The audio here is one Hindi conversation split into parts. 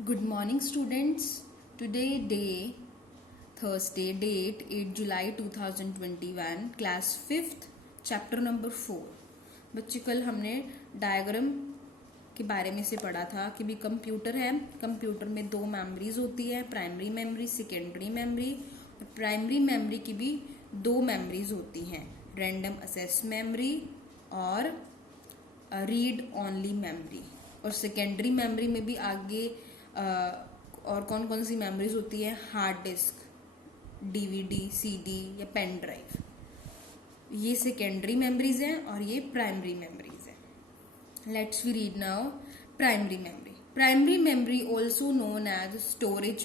Good morning, students. Today, Thursday, date 8 July 2021, class 5th, chapter number 4. बच्चे कल हमने डायग्राम के बारे में से पढ़ा था कि भी कंप्यूटर है। कंप्यूटर में दो मेमोरीज होती है, प्राइमरी मेमोरी, सेकेंडरी मेमोरी। और प्राइमरी मेमोरी की भी दो मेमोरीज होती हैं, रैंडम एक्सेस मेमोरी और रीड ओनली मेमोरी। और सेकेंडरी मेमोरी में भी आगे और कौन कौन सी मेमोरीज होती है, हार्ड डिस्क, डीवीडी, सीडी या पेन ड्राइव। ये सेकेंडरी मेमोरीज हैं और ये प्राइमरी मेमोरीज हैं। Let's we read now primary memory. Primary memory also known as storage,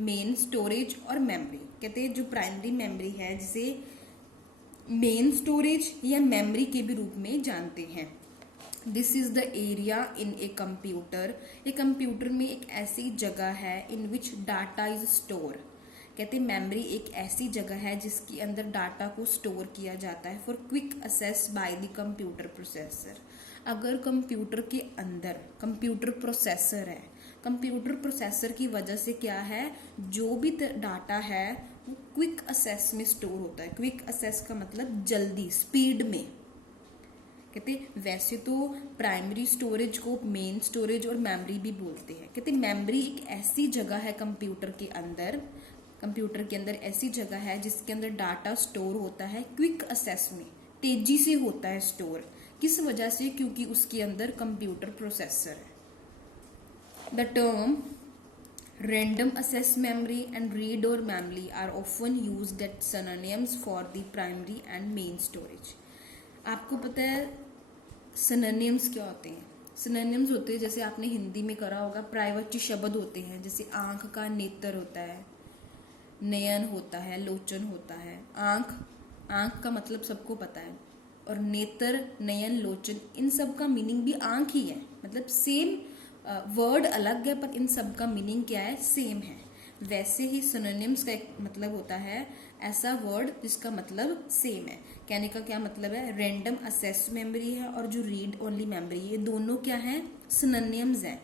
main storage और मेमोरी। कहते हैं जो प्राइमरी मेमोरी है जिसे मेन स्टोरेज या मेमोरी के भी रूप में जानते हैं। This is the area in a computer. A computer में एक ऐसी जगह है इन विच डाटा इज स्टोर। कहते हैं मेमोरी एक ऐसी जगह है जिसके अंदर डाटा को स्टोर किया जाता है for quick assess by the computer processor. अगर कंप्यूटर के अंदर कंप्यूटर प्रोसेसर है, कंप्यूटर प्रोसेसर की वजह से क्या है, जो भी डाटा है वो क्विक असेस में स्टोर होता है। क्विक असेस का मतलब जल्दी, स्पीड में। कहते वैसे तो प्राइमरी स्टोरेज को मेन स्टोरेज और मेमोरी भी बोलते हैं। कहते मेमोरी एक ऐसी जगह है कंप्यूटर के अंदर ऐसी जगह है जिसके अंदर डाटा स्टोर होता है क्विक असेस में, तेजी से होता है स्टोर। किस वजह से? क्योंकि उसके अंदर कंप्यूटर प्रोसेसर है। The term random access memory and read or memory are often used as synonyms for the primary and main storage. आपको पता है सिनोनिम्स क्या होते हैं? सिनोनिम्स होते हैं, जैसे आपने हिंदी में करा होगा, प्रायवाची शब्द होते हैं। जैसे आंख का नेत्र होता है, नयन होता है, लोचन होता है। आंख का मतलब सबको पता है, और नेत्र, नयन, लोचन, इन सब का मीनिंग भी आंख ही है। मतलब सेम वर्ड अलग है पर इन सब का मीनिंग क्या है, सेम है। वैसे ही सिनोनिम्स का एक मतलब होता है ऐसा वर्ड जिसका मतलब सेम है। कहने का क्या मतलब है, रैंडम असेस मेमोरी है और जो रीड ओनली मेमोरी, ये दोनों क्या है, सिनोनिम्स हैं।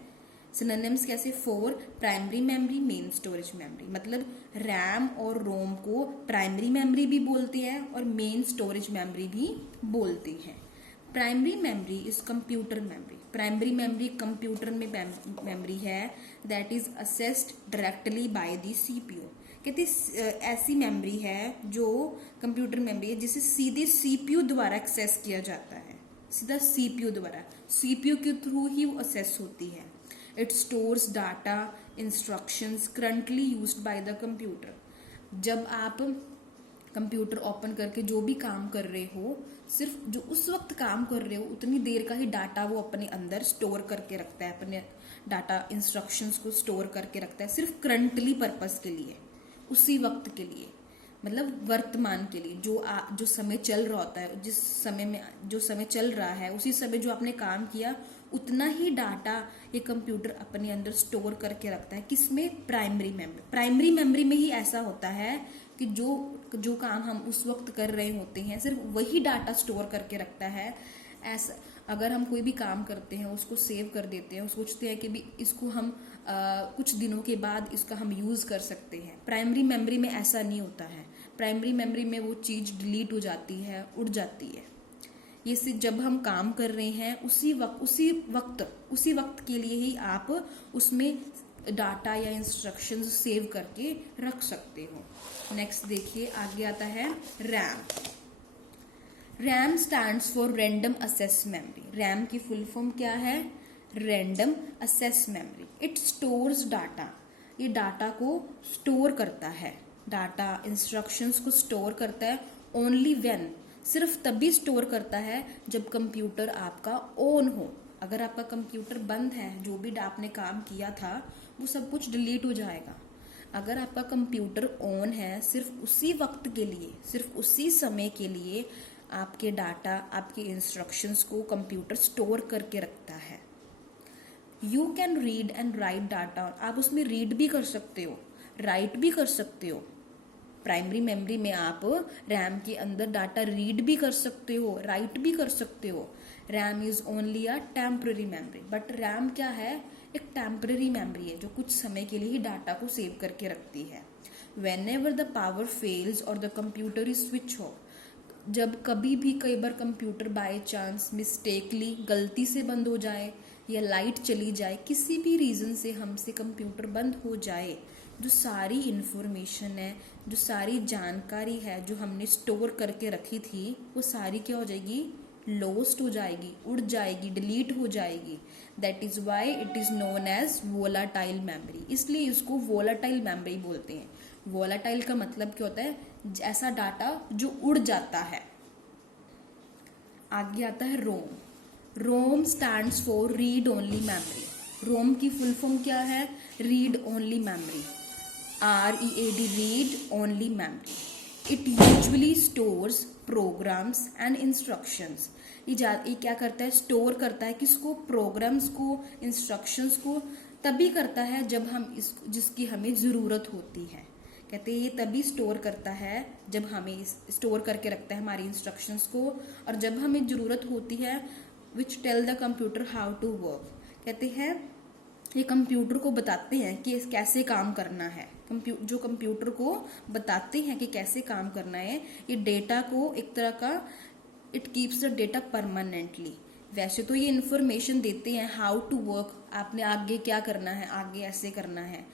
सिनोनिम्स कैसे? For primary memory, main storage memory. मतलब रैम और रोम को प्राइमरी मेमोरी भी बोलते हैं और मेन स्टोरेज मेमोरी भी बोलते हैं। Primary memory is computer memory. Primary memory computer में मेमोरी है that is assessed directly by the CPU. कहते ऐसी मेमोरी है जो कंप्यूटर मेमोरी है जिसे सीधे सीपीयू द्वारा एक्सेस किया जाता है, सीधा सीपीयू द्वारा, सीपीयू के थ्रू ही वो असेस होती है। It stores data, instructions currently used by the computer. जब आप कंप्यूटर ओपन करके जो भी काम कर रहे हो, सिर्फ जो उस वक्त काम कर रहे हो उतनी देर का ही डाटा वो अपने अंदर स्टोर करके रखता है, अपने डाटा इंस्ट्रक्शंस को स्टोर करके रखता है सिर्फ करंटली पर्पस के लिए, उसी वक्त के लिए, मतलब वर्तमान के लिए। जो समय चल रहा होता है, जिस समय में जो समय चल रहा है उसी समय जो आपने काम किया उतना ही डाटा ये कंप्यूटर अपने अंदर स्टोर करके रखता है। किसमें? Primary memory. प्राइमरी मेमोरी में ही ऐसा होता है कि जो काम हम उस वक्त कर रहे होते हैं सिर्फ वही डाटा स्टोर करके रखता है। ऐसा अगर हम कोई भी काम करते हैं उसको सेव कर देते हैं, सोचते हैं कि भी इसको हम कुछ दिनों के बाद इसका हम यूज कर सकते हैं। प्राइमरी मेमोरी में ऐसा नहीं होता है। प्राइमरी मेमोरी में वो चीज डिलीट हो जाती है, उड़ जाती है। ये सिर्फ जब हम काम कर रहे हैं उसी वक्त के लिए ही आप उसमें डाटा या इंस्ट्रक्शंस सेव करके रख सकते हो। नेक्स्ट देखिए, आगे आता है RAM. RAM stands for random assess memory. RAM की फुल फॉर्म क्या है? Random assess memory. It stores data. ये डाटा को स्टोर करता है, डाटा इंस्ट्रक्शंस को स्टोर करता है। ओनली व्हेन, सिर्फ तभी स्टोर करता है जब कंप्यूटर आपका ऑन हो। अगर आपका कंप्यूटर बंद है, जो भी आपने काम किया था वो सब कुछ डिलीट हो जाएगा। अगर आपका कंप्यूटर ऑन है, सिर्फ उसी वक्त के लिए, सिर्फ उसी समय के लिए आपके डाटा, आपके इंस्ट्रक्शंस को कंप्यूटर स्टोर करके रखता है। You can read and right data. आप उसमें रीड भी कर सकते हो, राइट भी कर सकते हो। प्राइमरी मेमोरी में आप रैम के अंदर डाटा रीड भी कर सकते हो, राइट भी कर सकते हो। RAM is only a temporary memory. But RAM क्या है? एक टेम्पररी मेमोरी है जो कुछ समय के लिए ही डाटा को सेव करके रखती है। Whenever the power fails or the computer is switch off, जब कभी भी कई बार कंप्यूटर बाय चांस मिस्टेकली गलती से बंद हो जाए या लाइट चली जाए, किसी भी रीज़न से हमसे कंप्यूटर बंद हो जाए, जो सारी इन्फॉर्मेशन है, जो सारी जानकारी है जो हमने स्टोर करके रखी थी, वो सारी क्या हो जाएगी, लॉस्ट हो जाएगी, उड़ जाएगी, डिलीट हो जाएगी। That is why it is known as volatile memory. इसलिए इसको वोलाटाइल मेमोरी बोलते हैं। वोलाटाइल का मतलब क्या होता है, ऐसा डाटा जो उड़ जाता है। आगे आता है ROM. ROM stands for read only memory. ROM की फुल फॉर्म क्या है, read only memory. READ, read only memory. It usually stores programs and instructions. ये क्या करता है, स्टोर करता है किसको, प्रोग्राम्स को, इंस्ट्रक्शंस को। तभी करता है जब हम जिसकी हमें ज़रूरत होती है। कहते हैं ये तभी स्टोर करता है जब हमें स्टोर करके रखता है हमारी इंस्ट्रक्शंस को, और जब हमें ज़रूरत होती है which tell the computer how to work. कहते हैं ये कंप्यूटर को बताते हैं कि कैसे काम करना है। जो कंप्यूटर को बताते हैं कि कैसे काम करना है। ये डेटा को एक तरह का, it keeps the data permanently. वैसे तो ये इन्फॉर्मेशन देते हैं हाउ टू वर्क, आपने आगे क्या करना है, आगे ऐसे करना है।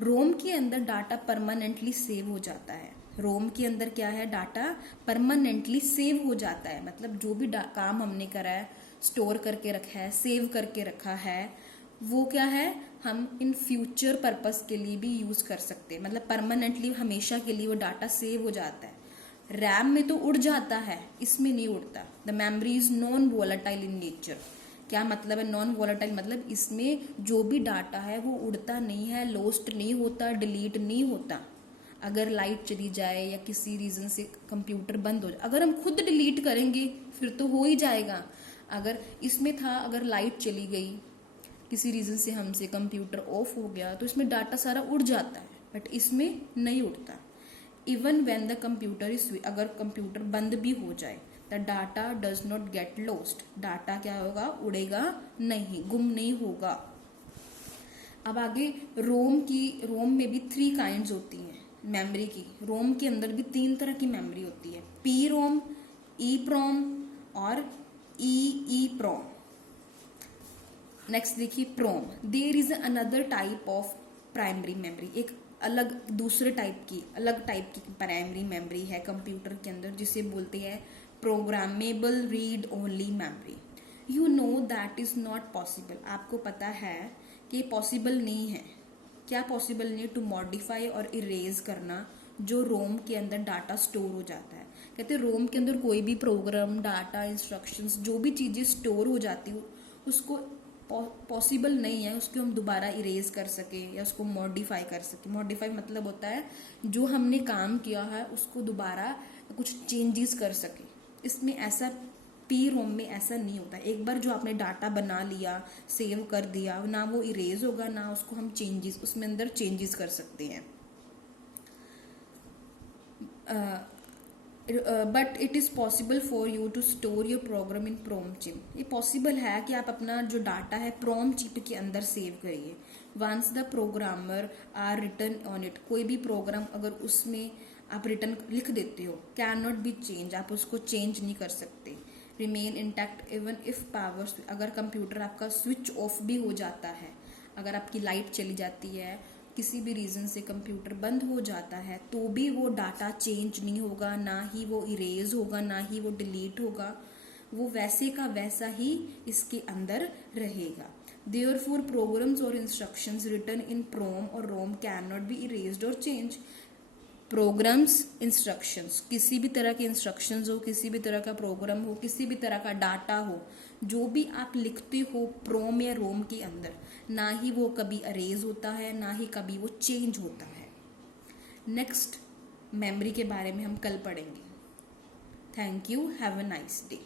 रोम के अंदर डाटा परमानेंटली सेव हो जाता है। रोम के अंदर क्या है, डाटा परमानेंटली सेव हो जाता है। मतलब जो भी काम हमने करा है, स्टोर करके रखा है, सेव करके रखा है, वो क्या है, हम इन फ्यूचर पर्पस के लिए भी यूज कर सकते हैं। मतलब परमानेंटली हमेशा के लिए वो डाटा सेव हो जाता है। रैम में तो उड़ जाता है, इसमें नहीं उड़ता। The memory is non volatile in nature. क्या मतलब है नॉन वोलाटाइल, मतलब इसमें जो भी डाटा है वो उड़ता नहीं है, लॉस्ट नहीं होता, डिलीट नहीं होता। अगर लाइट चली जाए या किसी रीजन से कंप्यूटर बंद हो जाए, अगर हम खुद डिलीट करेंगे फिर तो हो ही जाएगा। अगर इसमें था, अगर लाइट चली गई, किसी रीजन से हमसे कंप्यूटर ऑफ हो गया, तो इसमें डाटा सारा उड़ जाता है, बट इसमें नहीं उड़ता। Even when the computer is, अगर कंप्यूटर बंद भी हो जाए, the data does not get lost. Data क्या होगा, उड़ेगा नहीं, गुम नहीं होगा। अब आगे रोम में भी 3 काइंड्स होती हैं मेमोरी की। रोम के अंदर भी 3 तरह की मेमोरी होती है, पी रोम, ई प्रोम और ई प्रोम। नेक्स्ट देखिए PROM. There is another type of primary memory. एक अलग अलग टाइप की प्राइमरी मेमोरी है कंप्यूटर के अंदर, जिसे बोलते हैं programmable read only memory. You know that is not possible. आपको पता है कि पॉसिबल नहीं है। क्या पॉसिबल नहीं है, टू मॉडिफाई और इरेज करना जो रोम के अंदर डाटा स्टोर हो जाता है। कहते हैं रोम के अंदर कोई भी प्रोग्राम, डाटा, इंस्ट्रक्शंस, जो भी चीजें स्टोर हो जाती हो, उसको पॉसिबल नहीं है उसको हम दोबारा इरेज कर सके या उसको मॉडिफाई कर सके। मॉडिफाई मतलब होता है जो हमने काम किया है उसको दोबारा कुछ चेंजेस कर सके। इसमें ऐसा, पी रोम में ऐसा नहीं होता। एक बार जो आपने डाटा बना लिया, सेव कर दिया, ना वो इरेज होगा, ना उसको हम उसमें अंदर चेंजेस कर सकते हैं। But it is possible for you to store your program in PROM chip. ये पॉसिबल है कि आप अपना जो डाटा है प्रोम चिप के अंदर सेव करिए। Once the programmer are written on it. कोई भी प्रोग्राम अगर उसमें आप रिटर्न लिख देते हो, कैन नॉट बी चेंज, आप उसको चेंज नहीं कर सकते। Remain intact even if power. अगर कंप्यूटर आपका स्विच ऑफ भी हो जाता है, अगर आपकी लाइट चली जाती है, किसी भी रीजन से कंप्यूटर बंद हो जाता है, तो भी वो डाटा चेंज नहीं होगा, ना ही वो इरेज होगा, ना ही वो डिलीट होगा। वो वैसे का वैसा ही इसके अंदर रहेगा। देयरफॉर प्रोग्राम्स और इंस्ट्रक्शंस रिटन इन प्रोम और रोम कैन नॉट बी इरेज्ड और चेंज। प्रोग्राम्स, इंस्ट्रक्शंस, किसी भी तरह के इंस्ट्रक्शंस हो, किसी भी तरह का प्रोग्राम हो, किसी भी तरह का डाटा हो, जो भी आप लिखते हो प्रोम या रोम के अंदर, ना ही वो कभी अरेज होता है, ना ही कभी वो चेंज होता है। नेक्स्ट मेमोरी के बारे में हम कल पढ़ेंगे। Thank you, have a nice day.